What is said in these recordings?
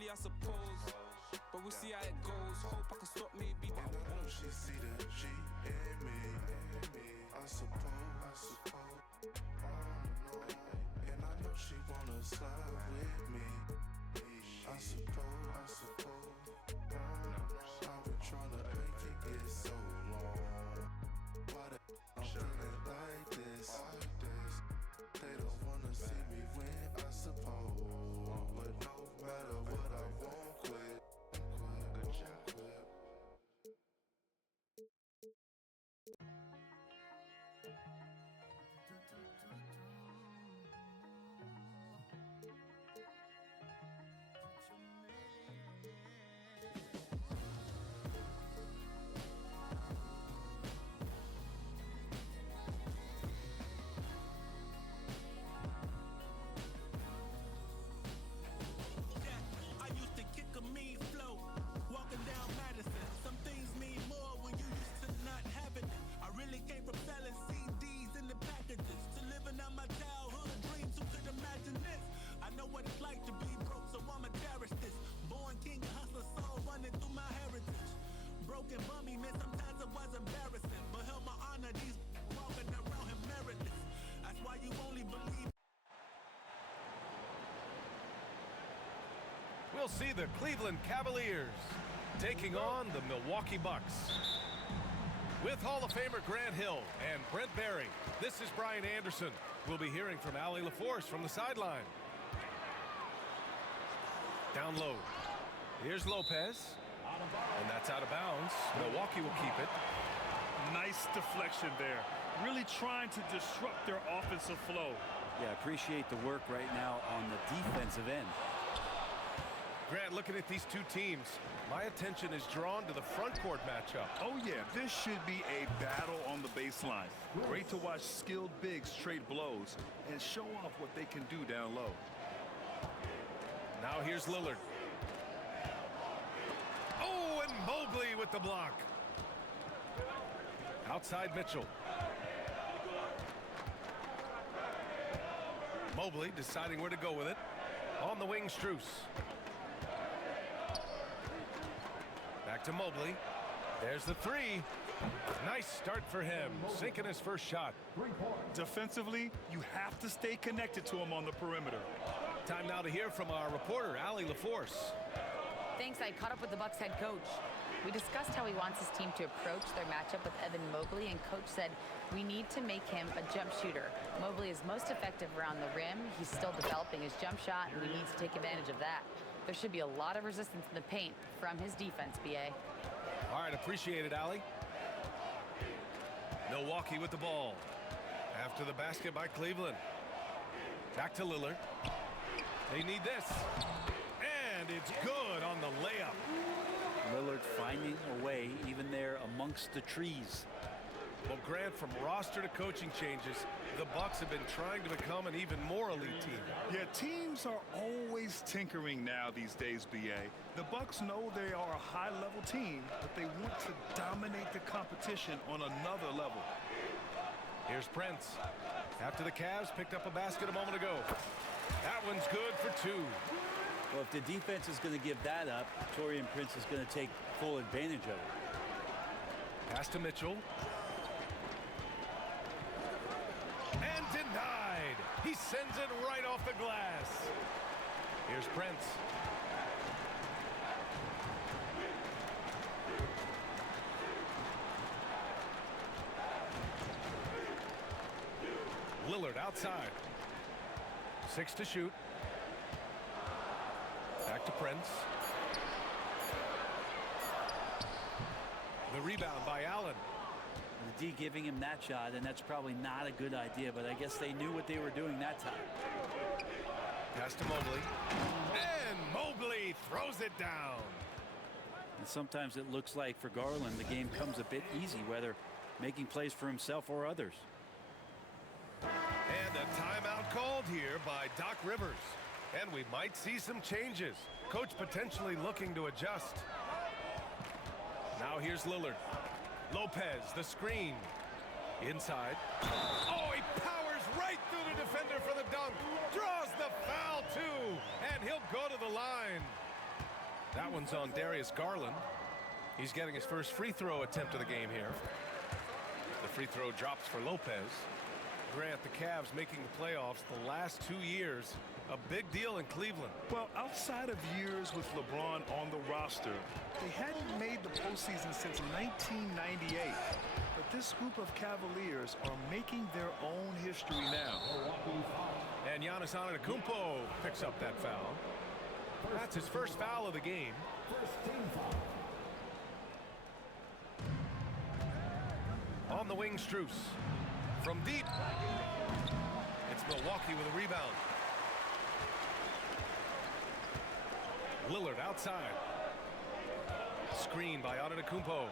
friendly, I suppose. But we'll see how it goes. Hope I can stop maybe, but I won't. She see the G in me. I suppose. And I know she wanna slide with me. I suppose. I've been trying to make it get so long. Why I'm feeling like this? They don't wanna see me win, I suppose. But no matter what, I won't quit. Good job. We'll see the Cleveland Cavaliers taking on the Milwaukee Bucks. With Hall of Famer Grant Hill and Brent Barry, this is Brian Anderson. We'll be hearing from Allie LaForce from the sideline. Down low. Here's Lopez. And that's out of bounds. Milwaukee will keep it. Nice deflection there. Really trying to disrupt their offensive flow. Yeah, appreciate the work right now on the defensive end. Grant, looking at these two teams, my attention is drawn to the front court matchup. Oh, yeah, this should be a battle on the baseline. Great to watch skilled bigs trade blows and show off what they can do down low. Now here's Lillard. Oh, and Mobley with the block. Outside Mitchell. Mobley deciding where to go with it. On the wing, Strus. Back to Mobley. There's the three. Nice start for him, sinking his first shot. Defensively, you have to stay connected to him on the perimeter. Time now to hear from our reporter, Allie LaForce. Thanks. I caught up with the Bucks head coach. We discussed how he wants his team to approach their matchup with Evan Mobley, and coach said we need to make him a jump shooter. Mobley is most effective around the rim. He's still developing his jump shot, and we need to take advantage of that. There should be a lot of resistance in the paint from his defense, BA. All right, appreciate it, Allie. Milwaukee with the ball. After the basket by Cleveland. Back to Lillard. They need this. And it's good on the layup. Lillard finding a way even there amongst the trees. Well, Grant, from roster to coaching changes, the Bucks have been trying to become an even more elite team. Yeah, teams are always tinkering now these days, BA. The Bucks know they are a high-level team, but they want to dominate the competition on another level. Here's Prince. After the Cavs picked up a basket a moment ago. That one's good for two. Well, if the defense is going to give that up, Taurean Prince is going to take full advantage of it. Pass to Mitchell. And denied. He sends it right off the glass. Here's Prince. Lillard outside. 6 to shoot. Back to Prince. The rebound by Allen. The D giving him that shot, and that's probably not a good idea, but I guess they knew what they were doing that time. Pass to Mobley. And Mobley throws it down. And sometimes it looks like for Garland, the game comes a bit easy, whether making plays for himself or others. And a timeout called here by Doc Rivers. And we might see some changes. Coach potentially looking to adjust. Now here's Lillard. Lopez, the screen. Inside. Oh, he powers right through the defender for the dunk. Draws the foul, too. And he'll go to the line. That one's on Darius Garland. He's getting his first free throw attempt of the game here. The free throw drops for Lopez. Grant, the Cavs making the playoffs the last 2 years. A big deal in Cleveland. Well, outside of years with LeBron on the roster, they hadn't made the postseason since 1998. But this group of Cavaliers are making their own history now. And Giannis Antetokounmpo picks up that foul. That's his first foul of the game. On the wing, Strus. From deep. It's Milwaukee with a rebound. Lillard outside. Screen by Antetokounmpo.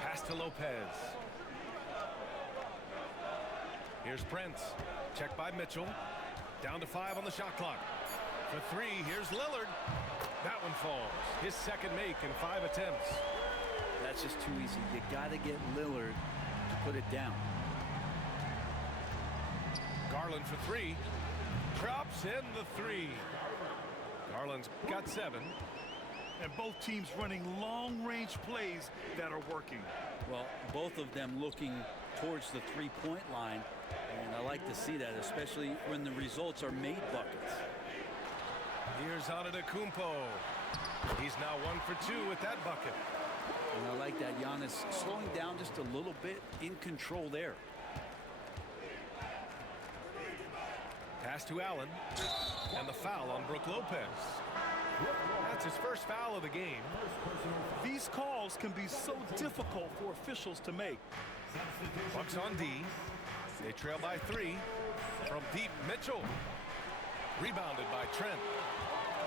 Pass to Lopez. Here's Prince. Checked by Mitchell. Down to 5 on the shot clock. For 3, here's Lillard. That one falls. His second make in 5 attempts. That's just too easy. You got to get Lillard to put it down. Garland for 3. Drops in the 3. Garland's got 7. And both teams running long-range plays that are working. Well, both of them looking towards the three-point line. And I like to see that, especially when the results are made buckets. Here's Antetokounmpo. He's now 1 for 2 with that bucket. And I like that. Giannis slowing down just a little bit, in control there. Pass to Allen. And the foul on Brook Lopez. That's his first foul of the game. These calls can be so difficult for officials to make. Bucks on D. They trail by 3. From deep, Mitchell. Rebounded by Trent.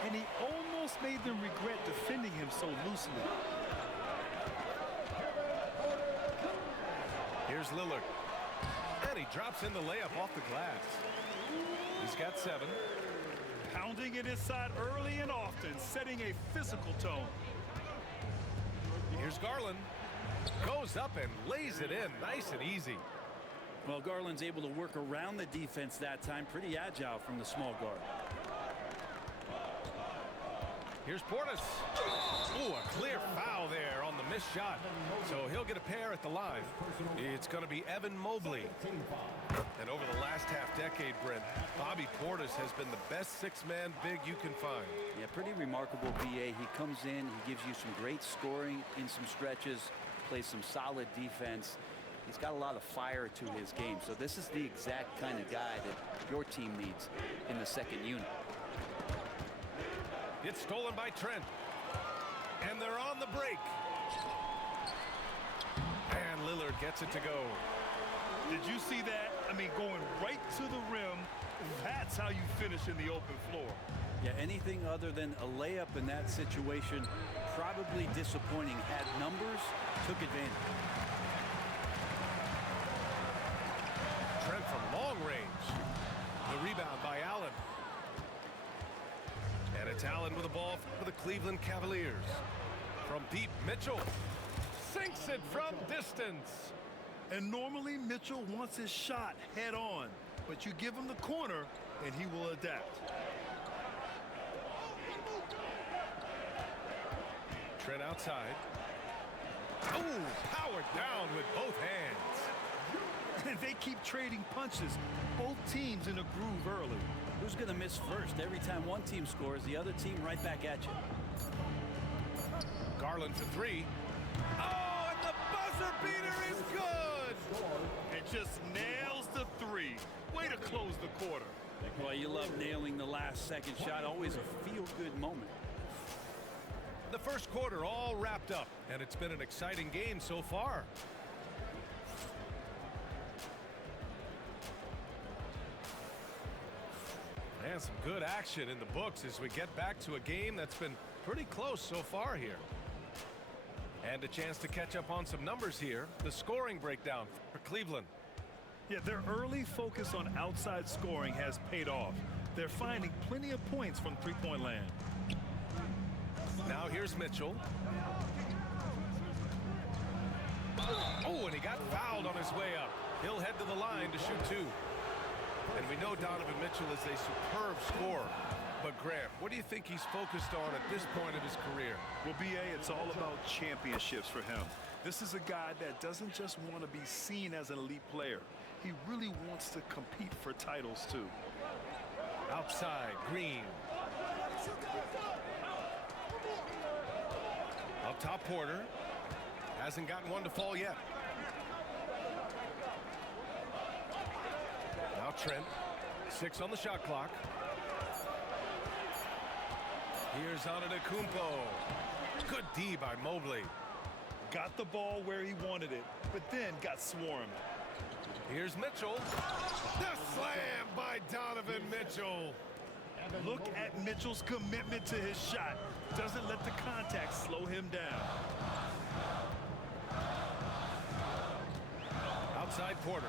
And he almost made them regret defending him so loosely. Here's Lillard. And he drops in the layup off the glass. He's got 7. Pounding it inside early and often, setting a physical tone. Here's Garland. Goes up and lays it in nice and easy. Well, Garland's able to work around the defense that time. Pretty agile from the small guard. Here's Portis. Ooh, a clear foul there on the missed shot. So he'll get a pair at the line. It's going to be Evan Mobley. And over the last half-decade, Brent, Bobby Portis has been the best six-man big you can find. Yeah, pretty remarkable, BA. He comes in, he gives you some great scoring in some stretches, plays some solid defense. He's got a lot of fire to his game. So this is the exact kind of guy that your team needs in the second unit. It's stolen by Trent. And they're on the break. And Lillard gets it to go. Did you see that? I mean, going right to the rim, that's how you finish in the open floor. Yeah, anything other than a layup in that situation, probably disappointing. Had numbers, took advantage. Trent from long range. The rebound by Allen. And it's Allen with the ball for the Cleveland Cavaliers. From deep, Mitchell sinks it from distance. And normally Mitchell wants his shot head on, but you give him the corner and he will adapt. Trent outside. Oh, powered down with both hands. And they keep trading punches. Both teams in a groove early. Who's going to miss first? Every time one team scores, the other team right back at you. Garland for 3. Oh, and the buzzer beater is good. And just nails the 3. Way to close the quarter. Well, you love nailing the last second shot. Always a feel-good moment. The first quarter all wrapped up, and it's been an exciting game so far. And some good action in the books as we get back to a game that's been pretty close so far here. And a chance to catch up on some numbers here. The scoring breakdown for Cleveland. Yeah, their early focus on outside scoring has paid off. They're finding plenty of points from three-point land. Now here's Mitchell. Oh, and he got fouled on his way up. He'll head to the line to shoot 2. And we know Donovan Mitchell is a superb scorer. But Grant, what do you think he's focused on at this point of his career? Well, B.A., it's all about championships for him. This is a guy that doesn't just want to be seen as an elite player. He really wants to compete for titles, too. Outside, Green. Up top, Porter. Hasn't gotten one to fall yet. Now Trent. 6 on the shot clock. Here's Antetokounmpo. Good D by Mobley. Got the ball where he wanted it, but then got swarmed. Here's Mitchell. The slam by Donovan Mitchell. Look at Mitchell's commitment to his shot. Doesn't let the contact slow him down. Outside Porter.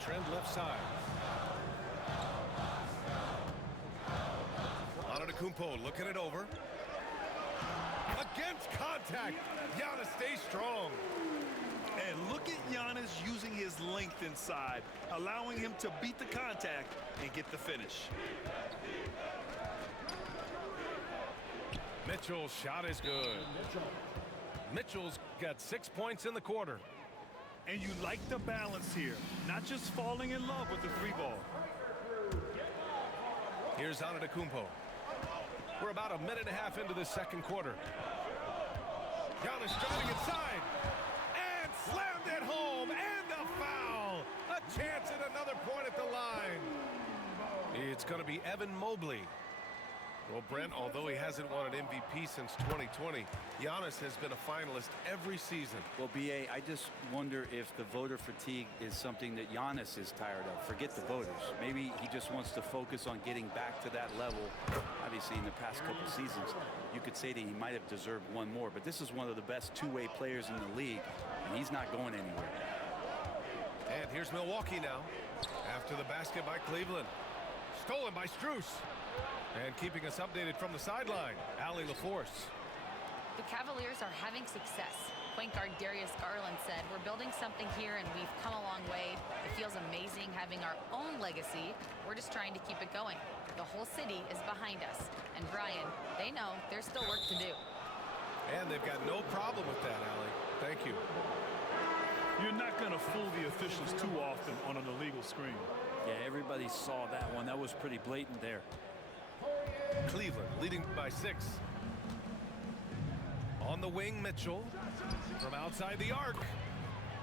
Trend left side. Antetokounmpo looking it over. Against contact. Giannis stays strong. And look at Giannis using his length inside, allowing him to beat the contact and get the finish. Mitchell's shot is good. Mitchell's got 6 points in the quarter. And you like the balance here, not just falling in love with the three ball. Here's Antetokounmpo. We're about a minute and a half into the second quarter. Giannis driving inside. And slammed it home. And the foul. A chance at another point at the line. It's going to be Evan Mobley. Well, Brent, although he hasn't won an MVP since 2020, Giannis has been a finalist every season. Well, B.A., I just wonder if the voter fatigue is something that Giannis is tired of. Forget the voters. Maybe he just wants to focus on getting back to that level. Obviously, in the past couple seasons, you could say that he might have deserved one more, but this is one of the best two-way players in the league, and he's not going anywhere. And here's Milwaukee now, after the basket by Cleveland. Stolen by Strus. And keeping us updated from the sideline, Allie LaForce. The Cavaliers are having success. Point guard Darius Garland said, "We're building something here and we've come a long way. It feels amazing having our own legacy. We're just trying to keep it going. The whole city is behind us. And Brian, they know there's still work to do." And they've got no problem with that, Allie. Thank you. You're not going to fool the officials too often on an illegal screen. Yeah, everybody saw that one. That was pretty blatant there. Cleveland leading by 6. On the wing, Mitchell. From outside the arc.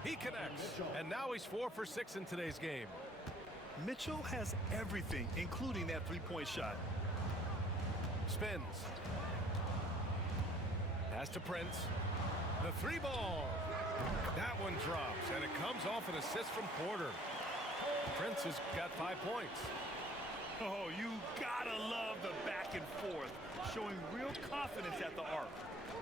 He connects. And now he's 4 for 6 in today's game. Mitchell has everything, including that three-point shot. Spins. Pass to Prince. The 3 ball. That one drops, and it comes off an assist from Porter. Prince has got 5 points. Oh, you gotta love the back and forth, showing real confidence at the arc.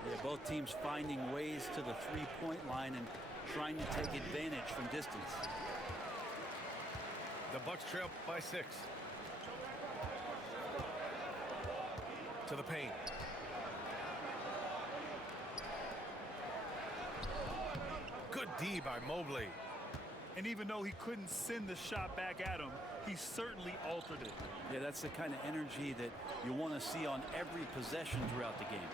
Yeah, both teams finding ways to the three-point line and trying to take advantage from distance. The Bucks trail by 6. To the paint. Good D by Mobley. And even though he couldn't send the shot back at him, he certainly altered it. Yeah, that's the kind of energy that you want to see on every possession throughout the game.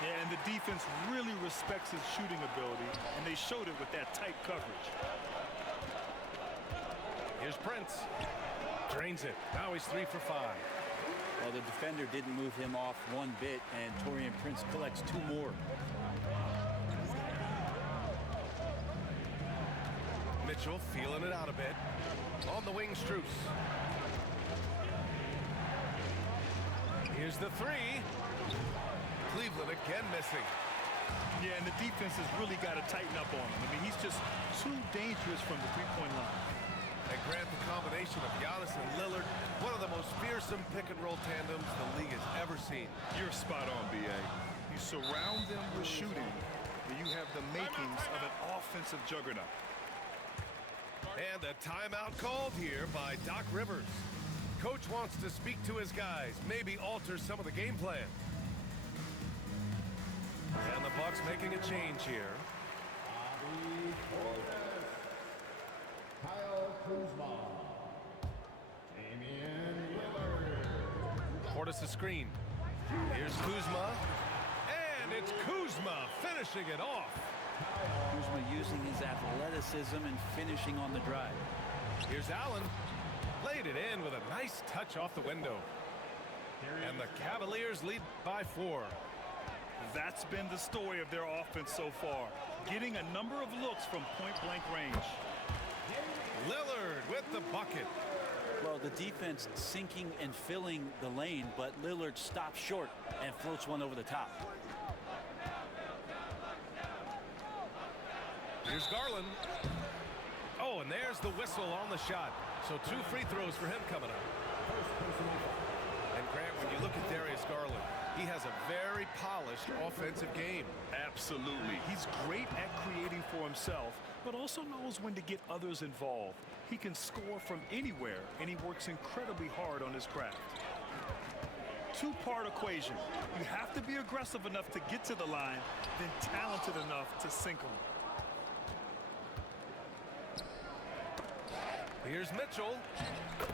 Yeah, and the defense really respects his shooting ability, and they showed it with that tight coverage. Here's Prince. Drains it. Now he's 3 for 5. Well, the defender didn't move him off one bit, and Taurean Prince collects 2 more. Mitchell feeling it out a bit. On the wing, Strus. Here's the 3. Cleveland again missing. Yeah, and the defense has really got to tighten up on him. I mean, he's just too dangerous from the three-point line. And Grant, the combination of Giannis and Lillard, one of the most fearsome pick-and-roll tandems the league has ever seen. You're spot on, B.A. You surround them with shooting, and you have the makings of an offensive juggernaut. And a timeout called here by Doc Rivers. Coach wants to speak to his guys, maybe alter some of the game plan. And the Bucks making a change here. Kyle Kuzma, Damian Lillard, Portis a screen. Here's Kuzma. And it's Kuzma finishing it off. Kuzma using his athleticism and finishing on the drive. Here's Allen. Laid it in with a nice touch off the window. And the Cavaliers lead by 4. That's been the story of their offense so far, getting a number of looks from point-blank range. Lillard with the bucket. Well, the defense sinking and filling the lane, but Lillard stops short and floats one over the top. Here's Garland. Oh, and there's the whistle on the shot. So 2 free throws for him coming up. And Grant, when you look at Darius Garland, he has a very polished offensive game. Absolutely. He's great at creating for himself, but also knows when to get others involved. He can score from anywhere, and he works incredibly hard on his craft. Two-part equation. You have to be aggressive enough to get to the line, then talented enough to sink them. Here's Mitchell.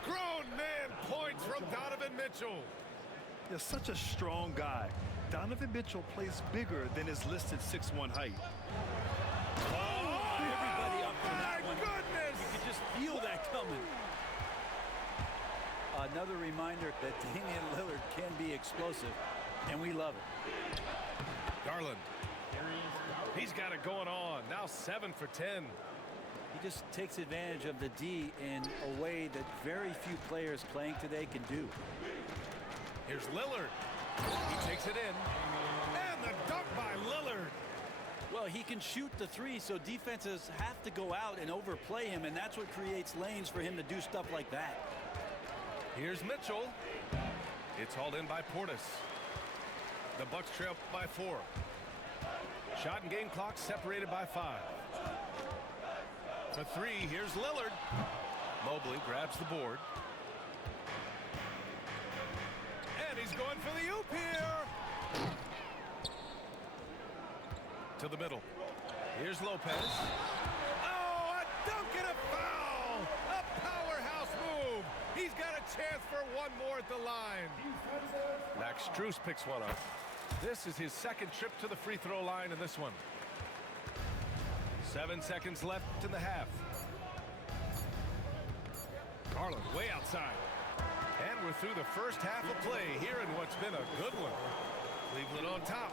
Grown man points from Donovan Mitchell. They're such a strong guy. Donovan Mitchell plays bigger than his listed 6'1" height. Everybody up for that one. Goodness! You could just feel that coming. Another reminder that Damian Lillard can be explosive, and we love it. Garland. He's got it going on. Now 7 for 10. He just takes advantage of the D in a way that very few players playing today can do. Here's Lillard. He takes it in. And the dunk by Lillard. Well, he can shoot the 3, so defenses have to go out and overplay him, and that's what creates lanes for him to do stuff like that. Here's Mitchell. It's hauled in by Portis. The Bucks trail by 4. Shot and game clock separated by 5. For 3, here's Lillard. Mobley grabs the board. And he's going for the oop here. To the middle. Here's Lopez. Oh, a dunk and a foul! A powerhouse move. He's got a chance for one more at the line. Max Strus picks one up. This is his second trip to the free throw line in this one. 7 seconds left in the half. Garland way outside. And we're through the first half of play here in what's been a good one. Cleveland on top,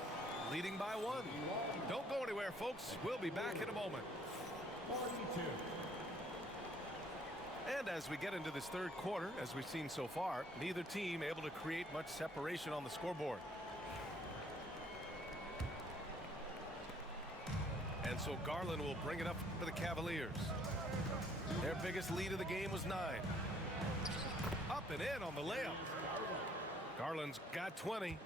leading by 1. Don't go anywhere, folks. We'll be back in a moment. And as we get into this third quarter, as we've seen so far, neither team able to create much separation on the scoreboard. And so Garland will bring it up for the Cavaliers. Their biggest lead of the game was 9. Up and in on the layup. Garland's got 20.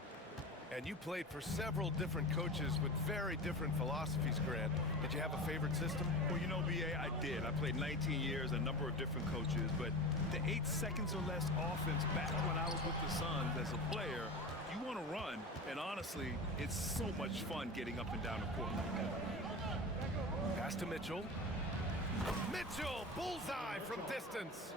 And you played for several different coaches with very different philosophies, Grant. Did you have a favorite system? Well, you know, B.A., I did. I played 19 years, a number of different coaches, but the 8 seconds or less offense back when I was with the Suns as a player, you want to run, and honestly, it's so much fun getting up and down the court like that. Pass to Mitchell. Mitchell, bullseye from distance.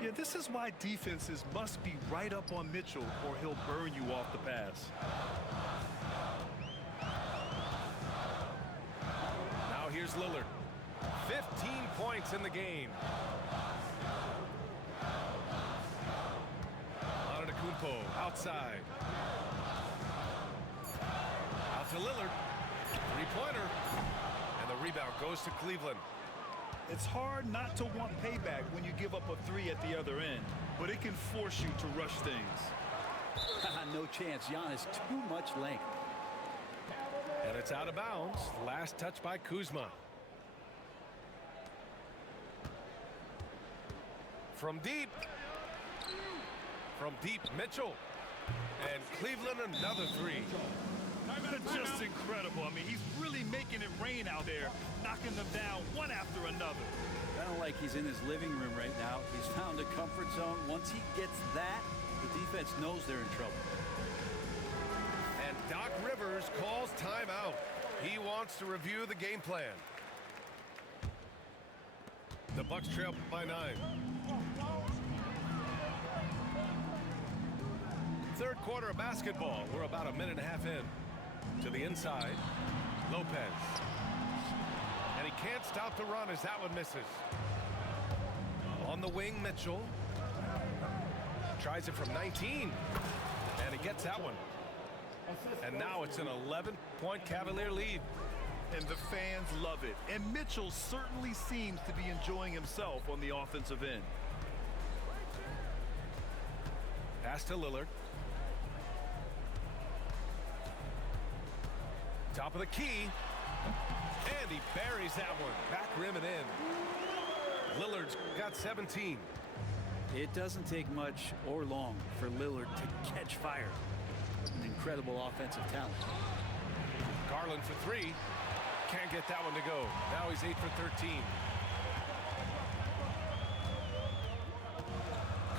Yeah, this is why defenses must be right up on Mitchell or he'll burn you off the pass. Now here's Lillard. 15 points in the game. Antetokounmpo outside. Out to Lillard. Three-pointer. And the rebound goes to Cleveland. It's hard not to want payback when you give up a 3 at the other end, but it can force you to rush things. No chance. Giannis, too much length. And it's out of bounds. Last touch by Kuzma. From deep. From deep, Mitchell. And Cleveland another 3. Just incredible. I mean, he's really making it rain out there, knocking them down one after another. Kind of like he's in his living room right now. He's found a comfort zone. Once he gets that, the defense knows they're in trouble. And Doc Rivers calls timeout. He wants to review the game plan. The Bucks trail by 9. third quarter of basketball. We're about a minute and a half in. To the inside, Lopez. And he can't stop the run as that one misses. On the wing, Mitchell. Tries it from 19. And he gets that one. And now it's an 11-point Cavalier lead. And the fans love it. And Mitchell certainly seems to be enjoying himself on the offensive end. Pass to Lillard. Top of the key. And he buries that one. Back rim and in. Lillard's got 17. It doesn't take much or long for Lillard to catch fire. An incredible offensive talent. Garland for three. Can't get that one to go. Now he's 8 for 13.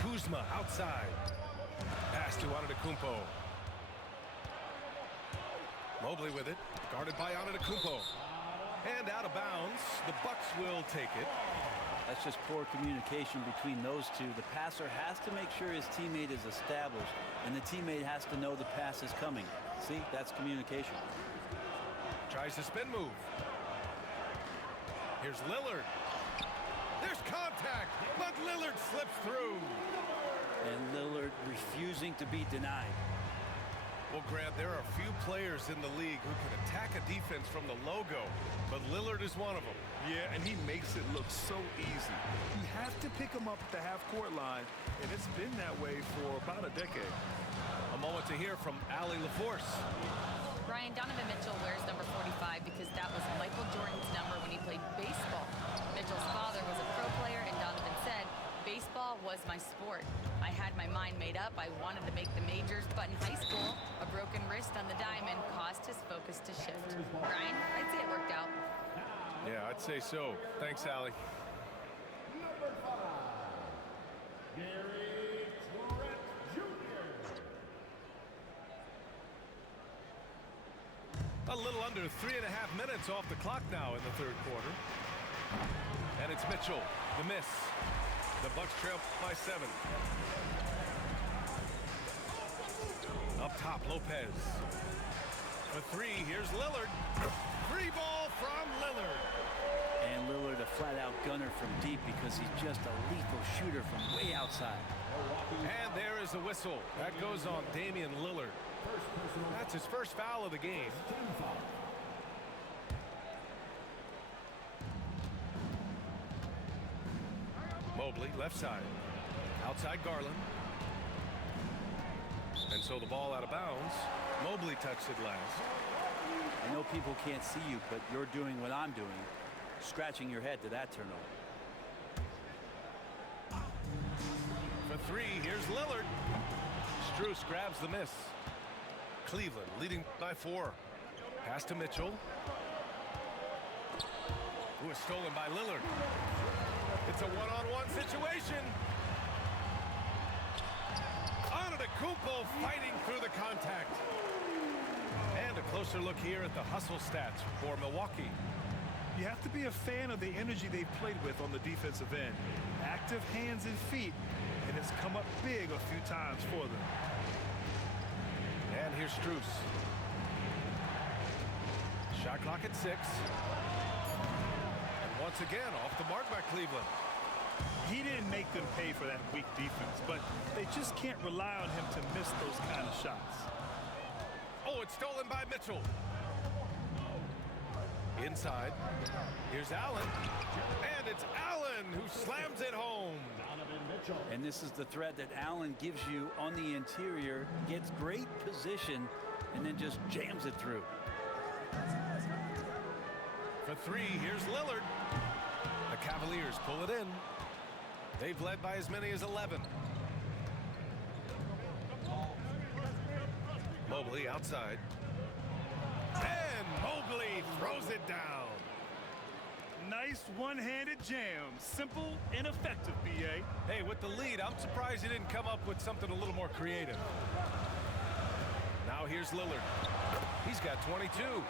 Kuzma outside. Pass to Antetokounmpo. Mobley with it. Guarded by Antetokounmpo. And out of bounds. The Bucks will take it. That's just poor communication between those two. The passer has to make sure his teammate is established, and the teammate has to know the pass is coming. See, that's communication. Tries the spin move. Here's Lillard. There's contact, but Lillard slips through. And Lillard refusing to be denied. Well, Grant, there are few players in the league who can attack a defense from the logo, but Lillard is one of them. Yeah, and he makes it look so easy. You have to pick him up at the half-court line, and it's been that way for about a decade. A moment to hear from Allie LaForce. Brian, Donovan Mitchell wears number 45 because that was Michael Jordan's number when he played baseball. Mitchell's father was a pro player, and Donovan said, "Baseball was my sport. I had my mind made up. I wanted to make the majors, but in high school, a broken wrist on the diamond caused his focus to shift." Brian, I'd say it worked out. Yeah, I'd say so. Thanks, Allie. A little under 3.5 minutes off the clock now in the third quarter. And it's Mitchell, the miss. The Bucks trail by 7. Up top, Lopez. For three, here's Lillard. Free ball from Lillard. And Lillard a flat-out gunner from deep because he's just a lethal shooter from way outside. And there is a whistle. That goes on Damian Lillard. That's his first foul of the game. Mobley, left side. Outside Garland. And so the ball out of bounds. Mobley touched it last. I know people can't see you, but you're doing what I'm doing. Scratching your head to that turnover. For three, here's Lillard. Strus grabs the miss. Cleveland leading by 4. Pass to Mitchell. Who is stolen by Lillard. It's a one-on-one situation. Antetokounmpo fighting through the contact. And a closer look here at the hustle stats for Milwaukee. You have to be a fan of the energy they've played with on the defensive end. Active hands and feet, and it's come up big a few times for them. And here's Strus. Shot clock at 6. And once again, off the mark by Cleveland. He didn't make them pay for that weak defense, but they just can't rely on him to miss those kind of shots. Oh, it's stolen by Mitchell. Inside. Here's Allen. And it's Allen who slams it home. And this is the threat that Allen gives you on the interior. Gets great position and then just jams it through. For three, here's Lillard. The Cavaliers pull it in. They've led by as many as 11. Mobley outside. And Mobley throws it down. Nice one-handed jam. Simple and effective, B.A. Hey, with the lead, I'm surprised he didn't come up with something a little more creative. Now here's Lillard. He's got 22.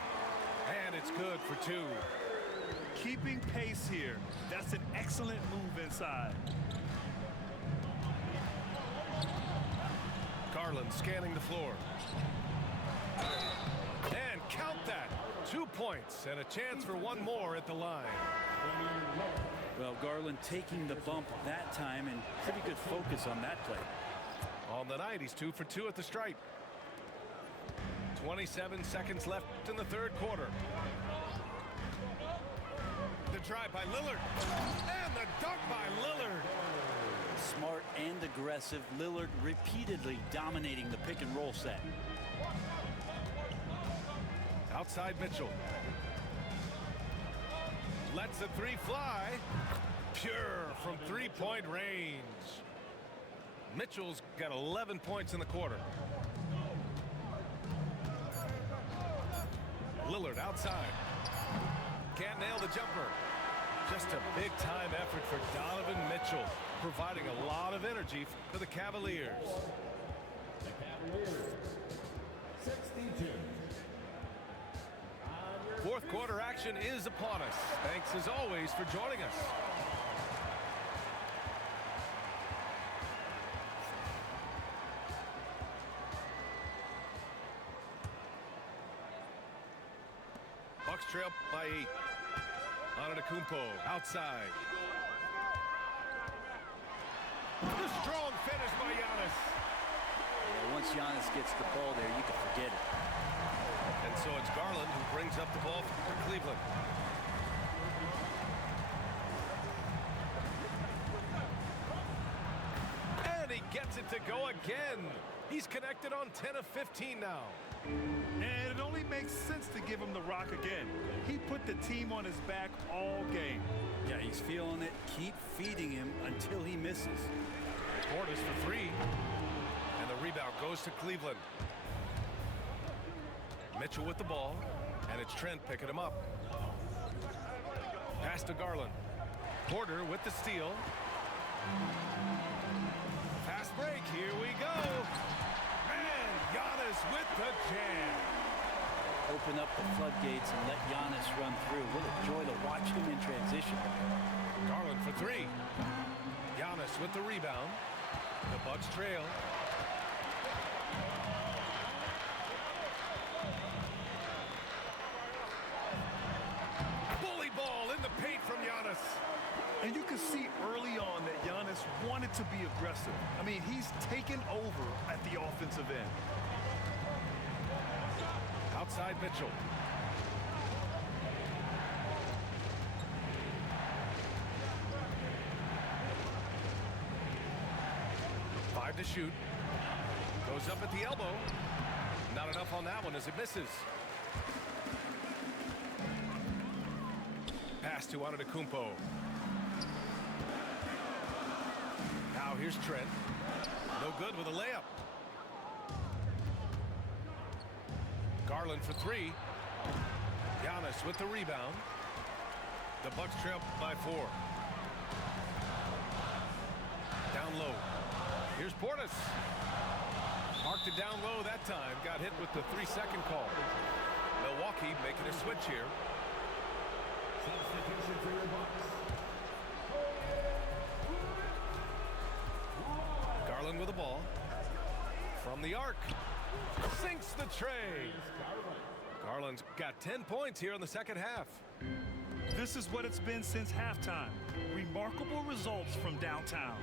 And it's good for 2. Keeping pace here. That's an excellent move inside. Garland Garland scanning the floor. And count that. 2 points and a chance for one more at the line. Well, Garland taking the bump that time, and pretty good focus on that play. On the night, he's 2 for 2 at the stripe. 27 seconds left in the third quarter. The drive by Lillard. And the dunk by Lillard. Smart and aggressive. Lillard repeatedly dominating the pick and roll set. Outside Mitchell. Lets the three fly. Pure from three-point range. Mitchell's got 11 points in the quarter. Lillard outside. Can't nail the jumper. Just a big-time effort for Donovan Mitchell, providing a lot of energy for the Cavaliers. The Cavaliers, 62. Fourth quarter action is upon us. Thanks as always for joining us. Bucks trail by 8. Antetokounmpo outside. The strong finish by Giannis. Yeah, once Giannis gets the ball there, you can forget it. And so it's Garland who brings up the ball for Cleveland. And he gets it to go again. He's connected on 10 of 15 now. And it only makes sense to give him the rock again. He put the team on his back all game. Yeah, he's feeling it. Keep feeding him until he misses. Portis for 3. And the rebound goes to Cleveland. Mitchell with the ball, and it's Trent picking him up. Pass to Garland. Porter with the steal. Fast break, here we go. And Giannis with the jam. Open up the floodgates and let Giannis run through. What a joy to watch him in transition. Garland for 3. Giannis with the rebound. The Bucks trail. Bully ball in the paint from Giannis. And you can see early on that Giannis wanted to be aggressive. I mean, he's taken over at the offensive end. Outside Mitchell. Five to shoot. Goes up at the elbow. Not enough on that one as it misses. Pass to Antetokounmpo. Now here's Trent. No good with a layup. Garland for 3. Giannis with the rebound. The Bucks trail by 4. Down low. Here's Portis. Marked it down low that time. Got hit with the 3-second call. Milwaukee making a switch here. Substitution for your Bucks. Garland with the ball. From the arc. Sinks the tray. Garland's got 10 points here in the second half. This is what it's been since halftime. Remarkable results from downtown.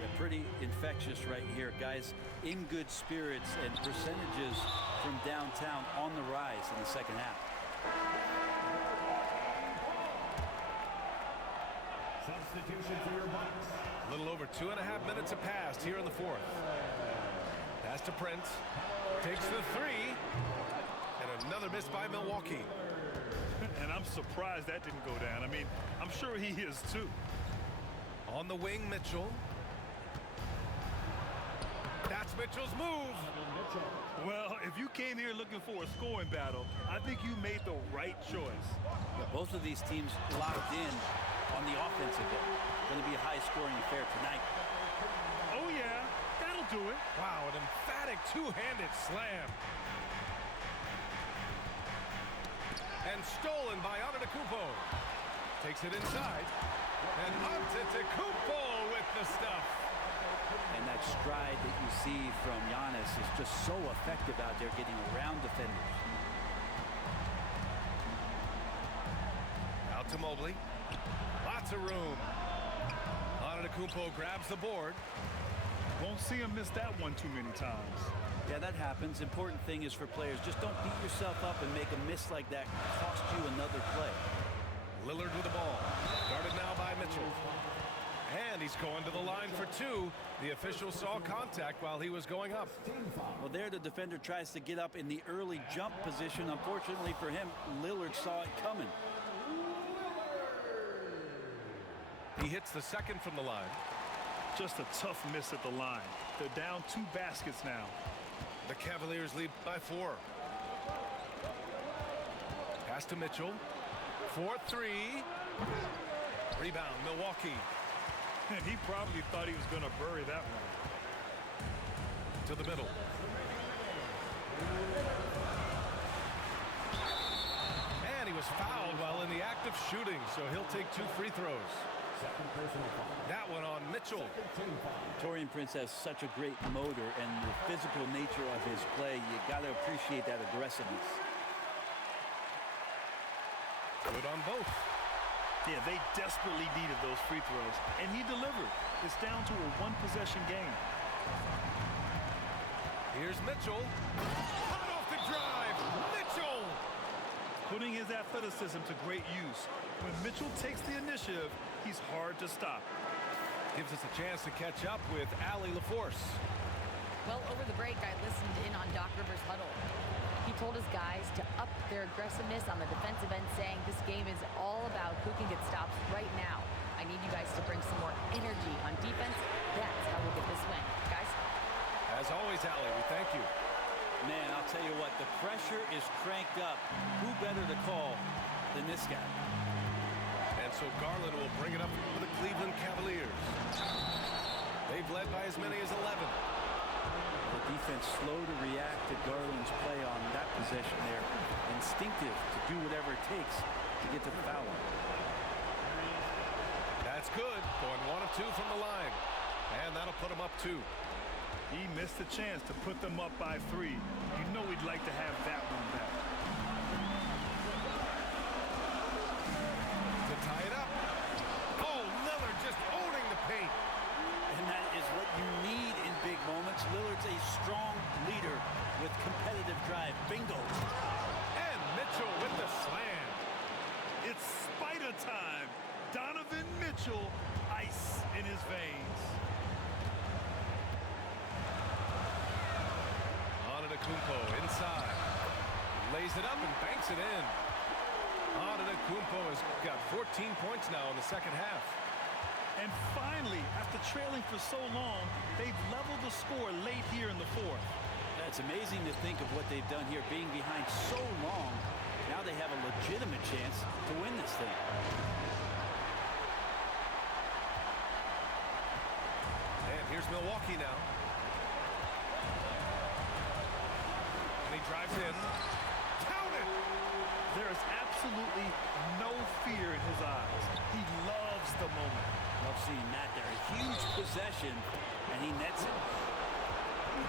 Yeah, pretty infectious right here. Guys in good spirits and percentages from downtown on the rise in the second half. Substitution for your Bucks. A little over 2.5 minutes have passed here in the fourth. Pass to Prince. Takes the 3. And another miss by Milwaukee. And I'm surprised that didn't go down. I mean, I'm sure he is too. On the wing, Mitchell. That's Mitchell's move. Well, if you came here looking for a scoring battle, I think you made the right choice. Yeah, both of these teams locked in on the offensive end. Going to be a high-scoring affair tonight. Oh, yeah. That'll do it. Wow, an emphatic two-handed slam. And stolen by Antetokounmpo. Takes it inside. And Antetokounmpo with the stuff. And that stride that you see from Giannis is just so effective out there getting around defenders. Out to Mobley. Lots of room. Antetokounmpo grabs the board. Won't see him miss that one too many times. Yeah, that happens. Important thing is for players, just don't beat yourself up and make a miss like that cost you another play. Lillard with the ball. Guarded now by Mitchell. And he's going to the line for two. The official saw contact while he was going up. Well, there the defender tries to get up in the early jump position. Unfortunately for him, Lillard saw it coming. He hits the second from the line. Just a tough miss at the line. They're down 2 baskets now. The Cavaliers lead by 4. Pass to Mitchell. 4-3. Rebound, Milwaukee. And he probably thought he was going to bury that one. To the middle. And he was fouled while in the act of shooting, so he'll take 2 free throws. That one on Mitchell. Taurean Prince has such a great motor, and the physical nature of his play, you got to appreciate that aggressiveness. Good on both. Yeah, they desperately needed those free throws, and he delivered. It's down to a 1-possession game. Here's Mitchell. Hot off the drive. Mitchell. Putting his athleticism to great use. When Mitchell takes the initiative, he's hard to stop. Gives us a chance to catch up with Allie LaForce. Well, over the break, I listened in on Doc Rivers' huddle. He told his guys to up their aggressiveness on the defensive end, saying this game is all about who can get stops right now. I need you guys to bring some more energy on defense. That's how we'll get this win. Guys? As always, Allie, we thank you. Man, I'll tell you what, the pressure is cranked up. Who better to call than this guy? And so Garland will bring it up for the Cleveland Cavaliers. They've led by as many as 11. The defense slow to react to Garland's play on that possession there. Instinctive to do whatever it takes to get to the foul line. That's good. Going 1 of 2 from the line. And that'll put him up 2. He missed a chance to put them up by 3. You know we'd like to have that one back. To tie it up. Oh, Lillard just owning the paint. And that is what you need in big moments. Lillard's a strong leader with competitive drive. Bingo. And Mitchell with the slam. It's spider time. Donovan Mitchell, ice in his veins. Antetokounmpo inside. Lays it up and banks it in. Antetokounmpo has got 14 points now in the second half. And finally, after trailing for so long, they've leveled the score late here in the 4th. It's amazing to think of what they've done here, being behind so long. Now they have a legitimate chance to win this thing. And here's Milwaukee now. And he drives in. Count it! There is absolutely no fear in his eyes. He loves the moment. Love seeing that there. A huge possession, and he nets it.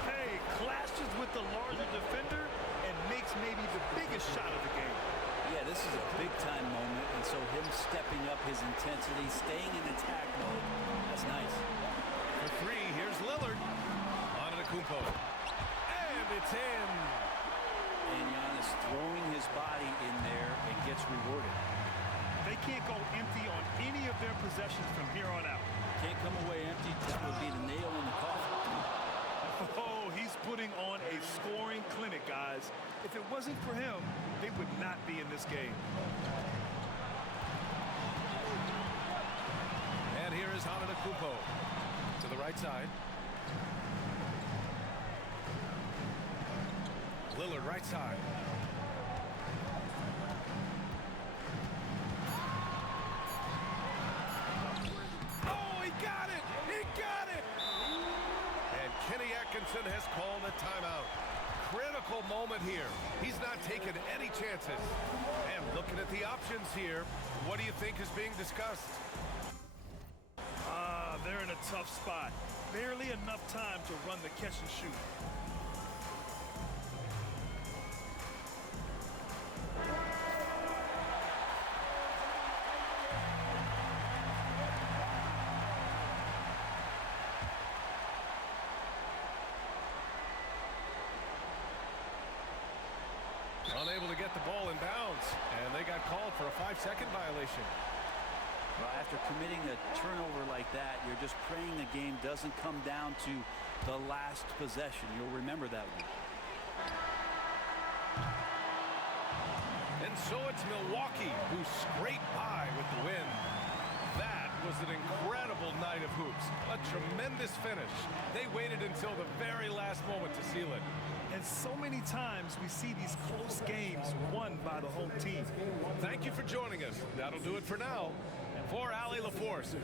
Hey, clashes with the larger defender and makes maybe the biggest shot of the game. Yeah, this is a big-time moment, and so him stepping up his intensity, staying in attack mode, that's nice. For 3, here's Lillard. Antetokounmpo. And it's in. And Giannis throwing his body in there and gets rewarded. They can't go empty on any of their possessions from here on out. Can't come away empty. That would be the nail in the coffin. Oh, he's putting on a scoring clinic, guys. If it wasn't for him, they would not be in this game. And here is Antetokounmpo to the right side. Lillard right side. Oh, he got it! He got it! And Kenny Atkinson has called a timeout. Critical moment here. He's not taking any chances. And looking at the options here, what do you think is being discussed? They're in a tough spot. Barely enough time to run the catch and shoot. Unable to get the ball in bounds, and they got called for a 5-second violation. Well, after committing a turnover like that, you're just praying the game doesn't come down to the last possession. You'll remember that one. And so it's Milwaukee who scraped by with the win. That was an incredible night of hoops. A tremendous finish. They waited until the very last moment to seal it. And so many times we see these close games won by the home team. Thank you for joining us. That'll do it for now. For Allie LaForce,